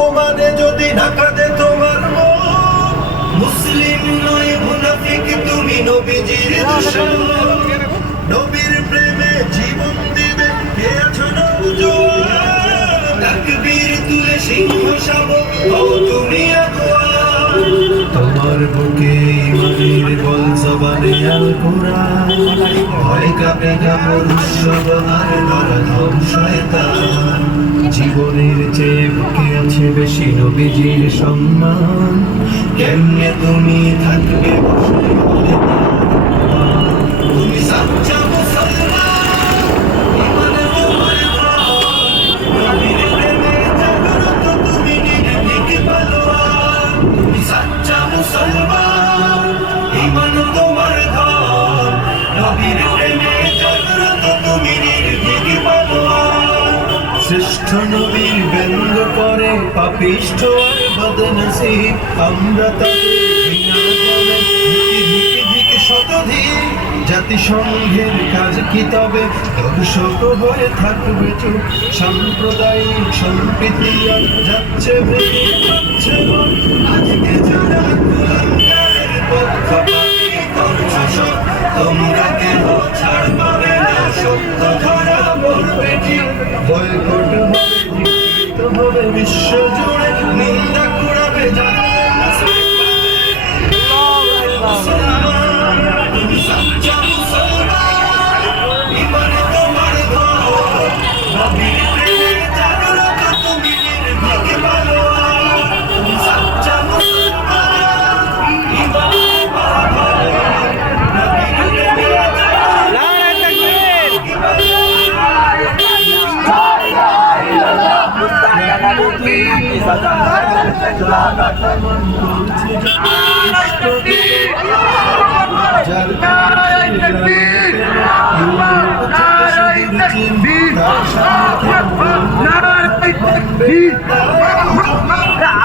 অপমানে যদি ঢাকা দে তোমার মুখ, মুসলিম নয় মুনাফিক তুমি নবীজির দুশমন। নবীর প্রেমে জীবন দিবে কে আছো নওজোয়ান, তাকবীর তুলে সিংহ শাবক হও তুমি আগুয়ান। তোমার বুকে ইমানের বল জবানে আল কোরআন, ভয় কাঁপে না মনুষ্য আর নরধম শয়তান। জীবনের চেয়ে বুকে আছে বেশি নবীজির সম্মান, কেমনে তুমি থাকবে বসে বলে তুমি সাচ্চা মুসলমান, ইমানে তোমার প্রাণ। নবীর প্রেমে জাগ্রত তুমি নির্ভীক পালোয়ান। তুমি সাচ্চা মুসলমান, ইমান তোমার ধন। নবীর প্রেমে জাগ্রত তুমি নির্ভীক পালোয়ান। শ্রেষ্ঠ নবীর ব্যঙ্গ করে পাপিষ্ঠ আর বদনসিব, আমরা তাদের ঘৃণা জানাই শতধিক। জাতিসংঘের কাজ কি তবে দর্শক হয়ে থাকবে চুপ, সাম্প্রদায়িক সম্প্রীতি আর যাচ্ছে ভেঙে যাচ্ছে মন। আজকে যারা কুলাঙ্গারের পক্ষপাতী করছো সব, তোমরা কেন ছাড় পাবে না, সত্য ধরা পড়বে ঠিক। বয়কট হবে, নিষিদ্ধ হবে বিশ্ব জুড়ে, নিন্দা কুড়াবে যারা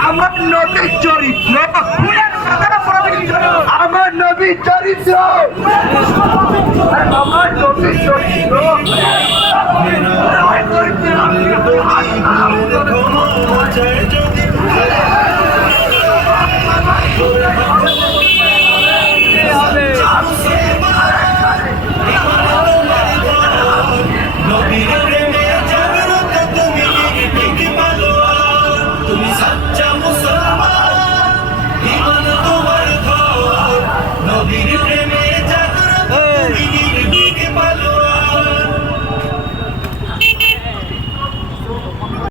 আমার নবীর চরিত্র, আমার নবীর চরিত্র, আমার নবীর চরিত্র।